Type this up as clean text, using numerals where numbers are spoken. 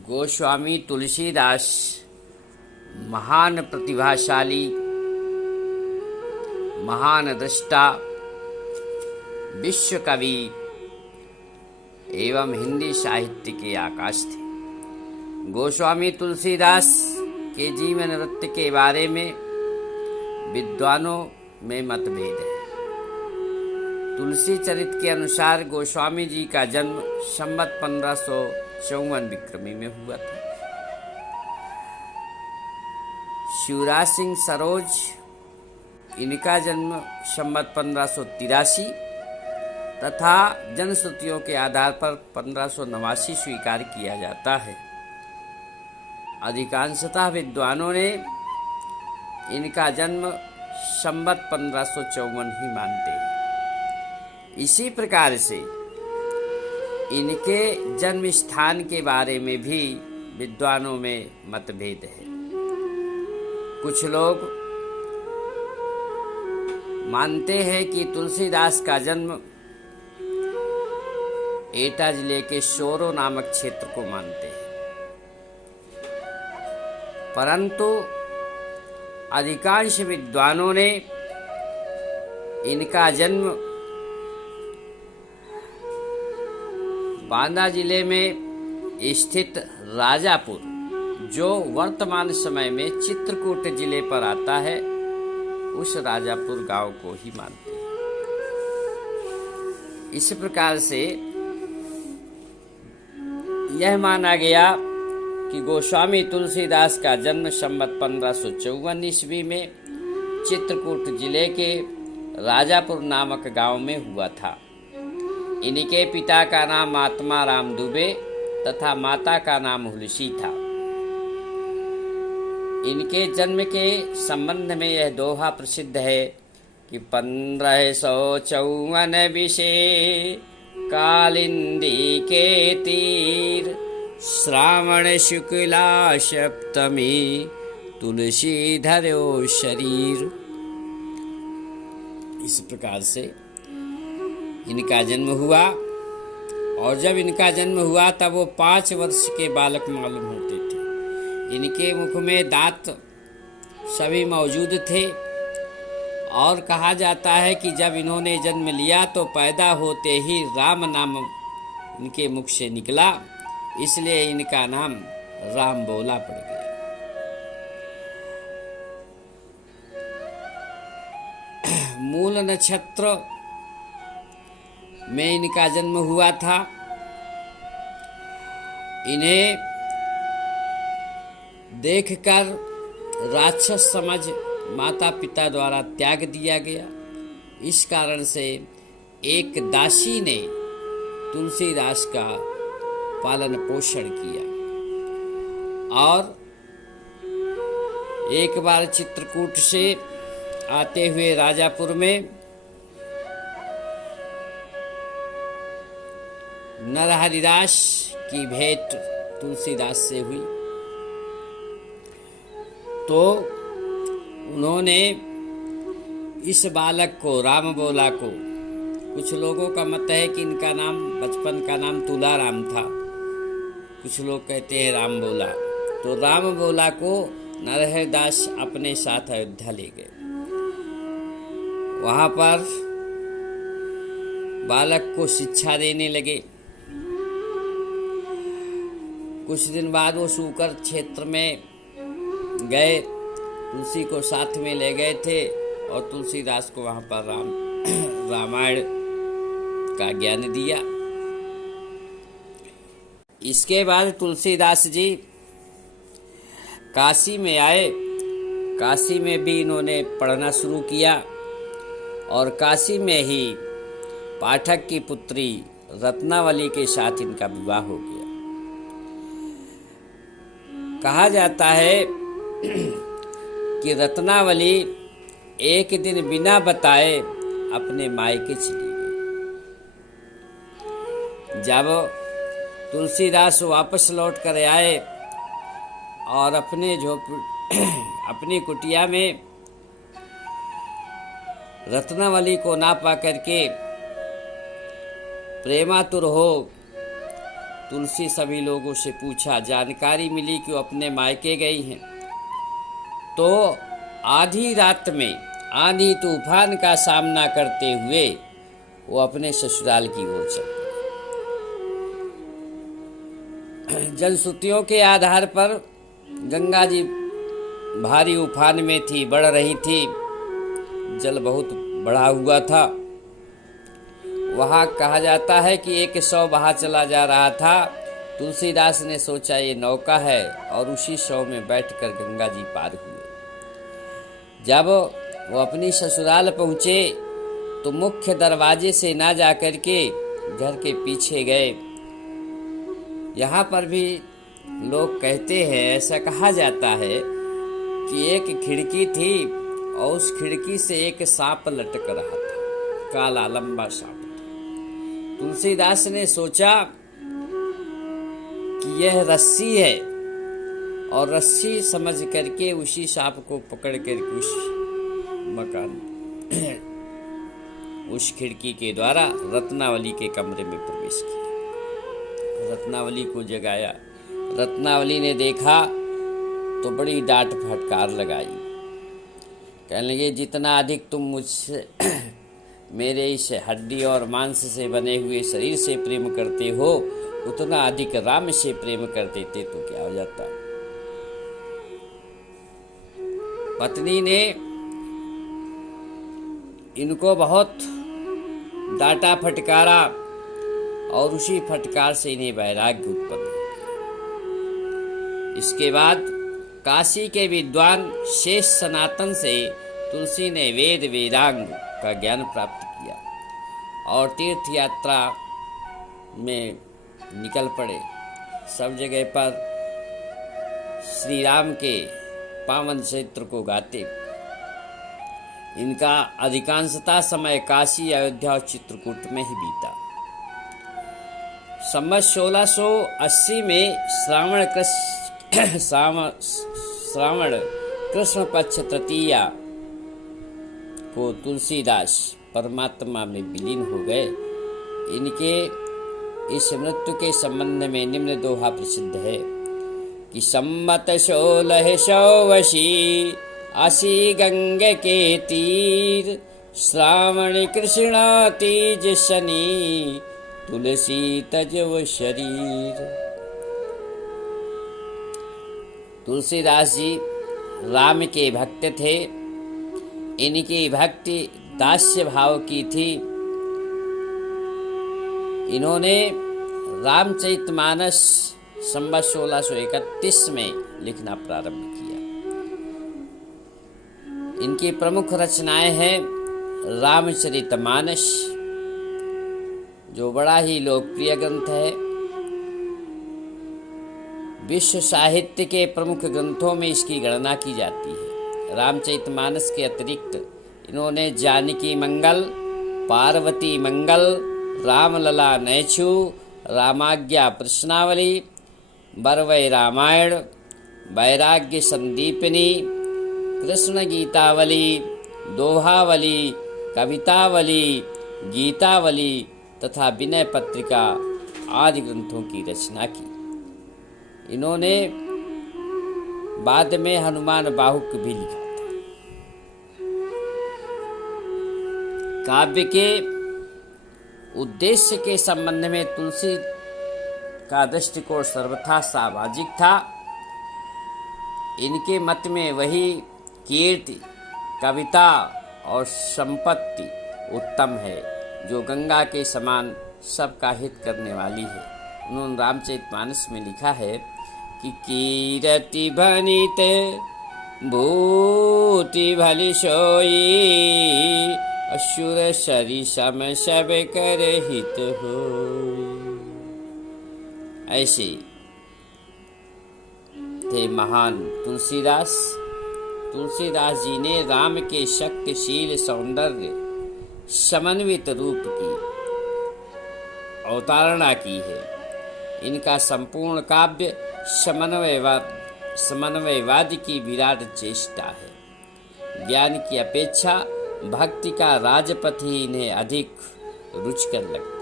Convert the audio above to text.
गोस्वामी तुलसीदास महान प्रतिभाशाली, महान दृष्टा, विश्व कवि एवं हिंदी साहित्य के आकाश थे। गोस्वामी तुलसीदास के जीवन वृत्त के बारे में विद्वानों में मतभेद है। तुलसी चरित के अनुसार गोस्वामी जी का जन्म संवत 1554 विक्रमी में हुआ था। शिवराज सिंह सरोज, इनका जन्म संवत 1583 तथा जनश्रुतियों के आधार पर 1589 स्वीकार किया जाता है। अधिकांशतः विद्वानों ने इनका जन्म संवत 1554 ही मानते हैं। इसी प्रकार से इनके जन्म स्थान के बारे में भी विद्वानों में मतभेद है। कुछ लोग मानते हैं कि तुलसीदास का जन्म एटा जिले के सोरो नामक क्षेत्र को मानते हैं, परंतु अधिकांश विद्वानों ने इनका जन्म बांदा जिले में स्थित राजापुर, जो वर्तमान समय में चित्रकूट जिले पर आता है, उस राजापुर गांव को ही मानते हैं। इस प्रकार से यह माना गया कि गोस्वामी तुलसीदास का जन्म संवत 1554 ईस्वी में चित्रकूट जिले के राजापुर नामक गांव में हुआ था। इनके पिता का नाम आत्मा राम दुबे तथा माता का नाम हुलसी था। इनके जन्म के संबंध में यह दोहा प्रसिद्ध है कि 1554 विषे कालिंदी के तीर, श्रावण शुक्ला सप्तमी तुलसी धरो शरीर। इस प्रकार से इनका जन्म हुआ, और जब इनका जन्म हुआ तब वो 5 वर्ष के बालक मालूम होते थे। इनके मुख में दांत सभी मौजूद थे, और कहा जाता है कि जब इन्होंने जन्म लिया तो पैदा होते ही राम नाम इनके मुख से निकला, इसलिए इनका नाम राम बोला पड़ गया। मूल नक्षत्र में इनका जन्म हुआ था। इन्हें देखकर राक्षस समझ माता पिता द्वारा त्याग दिया गया। इस कारण से एक दासी ने तुलसीदास का पालन पोषण किया, और एक बार चित्रकूट से आते हुए राजापुर में नरहरिदास की भेंट तुलसीदास से हुई, तो उन्होंने इस बालक को, राम बोला को, कुछ लोगों का मत है कि इनका नाम, बचपन का नाम तुलाराम था, कुछ लोग कहते हैं राम बोला, तो राम बोला को नरहरिदास अपने साथ अयोध्या ले गए। वहाँ पर बालक को शिक्षा देने लगे। कुछ दिन बाद वो सूकर क्षेत्र में गए, तुलसी को साथ में ले गए थे, और तुलसीदास को वहाँ पर रामायण का ज्ञान दिया। इसके बाद तुलसीदास जी काशी में आए। काशी में भी इन्होंने पढ़ना शुरू किया, और काशी में ही पाठक की पुत्री रत्नावली के साथ इनका विवाह हो गया। कहा जाता है कि रत्नावली एक दिन बिना बताए अपने मायके चली गई। जब तुलसीदास वापस लौट कर आए और अपनी कुटिया में रत्नावली को ना पा करके प्रेमातुर हो तुलसी सभी लोगों से पूछा। जानकारी मिली कि वो अपने मायके गई हैं। तो आधी रात में आंधी तूफान का सामना करते हुए वो अपने ससुराल की ओर चल। जनश्रुतियों के आधार पर गंगा जी भारी उफान में थी, बढ़ रही थी, जल बहुत बढ़ा हुआ था। वहाँ कहा जाता है कि एक शव बहा चला जा रहा था। तुलसीदास ने सोचा ये नौका है और उसी शव में बैठकर गंगा जी पार हुए। जब वो अपनी ससुराल पहुँचे तो मुख्य दरवाजे से ना जाकर के घर के पीछे गए। यहाँ पर भी लोग कहते हैं, ऐसा कहा जाता है कि एक खिड़की थी और उस खिड़की से एक सांप लटक रहा था, काला लंबा सांप था। तुलसीदास ने सोचा कि यह रस्सी है और रस्सी समझ करके उसी सांप को पकड़ कर उस मकान उस खिड़की के द्वारा रत्नावली के कमरे में प्रवेश किया। रत्नावली को जगाया। रत्नावली ने देखा तो बड़ी डांट फटकार लगाई। कहने लगे, जितना अधिक तुम मुझसे मेरे इस हड्डी और मांस से बने हुए शरीर से प्रेम करते हो, उतना अधिक राम से प्रेम कर देते तो क्या हो जाता। पत्नी ने इनको बहुत डांटा फटकारा और उसी फटकार से इन्हें वैराग्य उत्पन्न हो गया। इसके बाद काशी के विद्वान शेष सनातन से तुलसी ने वेद वेदांग का ज्ञान प्राप्त किया और तीर्थ यात्रा में निकल पड़े। सब जगह पर श्री राम के पावन चरित्र को गाते। इनका अधिकांशतः समय काशी, अयोध्या और चित्रकूट में ही बीता। संवत 1680 में श्रावण कृष्ण पक्ष तृतीया को तुलसीदास परमात्मा में विलीन हो गए। इनके इस मृत्यु के संबंध में निम्न दोहा प्रसिद्ध है कि संवत 1680 आसी गंगे के तीर, श्रावण कृष्ण तीज शनि, तुलसी तजव शरीर। तुलसीदास जी राम के भक्त थे। इनकी भक्ति दास्य भाव की थी। इन्होंने रामचरितमानस संवत 1631 में लिखना प्रारंभ किया। इनकी प्रमुख रचनाएं हैं रामचरितमानस, जो बड़ा ही लोकप्रिय ग्रंथ है। विश्व साहित्य के प्रमुख ग्रंथों में इसकी गणना की जाती है। रामचरितमानस के अतिरिक्त इन्होंने जानकी मंगल, पार्वती मंगल, रामलला नैछु, रामाज्ञा प्रश्नावली, बरवै रामायण, वैराग्य संदीपिनी, कृष्ण गीतावली, दोहावली, कवितावली, गीतावली तथा विनय पत्रिका आदि ग्रंथों की रचना की। इन्होंने बाद में हनुमान बाहुक भी लिखा था। काव्य के उद्देश्य के संबंध में तुलसी का दृष्टिकोण सर्वथा सामाजिक था। इनके मत में वही कीर्ति, कविता और संपत्ति उत्तम है जो गंगा के समान सबका हित करने वाली है। उन्होंने रामचरितमानस में लिखा है कि कीरति भनित भूति भली सोई, असुर सरी सम सब कर हित हो। ऐसे थे महान तुलसीदास। तुलसीदास जी ने राम के शक्तिशील सौंदर्य समन्वित रूप की अवतारणा की है। इनका संपूर्ण काव्य समन्वयवाद की विराट चेष्टा है। ज्ञान की अपेक्षा भक्ति का राजपथ ही इन्हें अधिक रुचिकर लगता है।